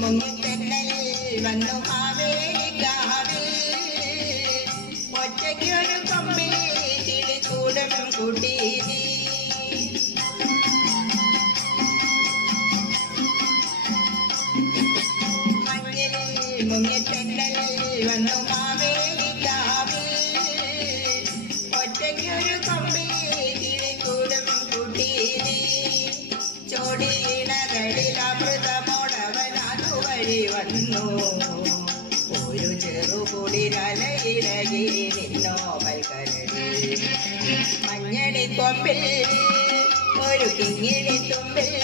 മുങ്ങിത്തെന്നൽ വന്നു മാവേലിക്കാവിൽ ഒറ്റയ്ക്കൊരു കൊമ്പിൽ കിളിക്കൂടും കൂട്ടി മഞ്ഞിൽ മുങ്ങിത്തെന്നൽ വന്നു മാവേലിക്കാവിൽ ഒറ്റയ്ക്കൊരു കൊമ്പിൽ കിളിക്കൂടും കൂട്ടി ചോടിയിണകളിൽ അമൃതമോടവനതുവഴി വന്നു ഒരു ചെറുകുളിരലയിളകി നിന്നോമൽ കരടി മഞ്ഞളിക്കൊമ്പിൽ ഒരു കിങ്ങിണി തുമ്പിൽ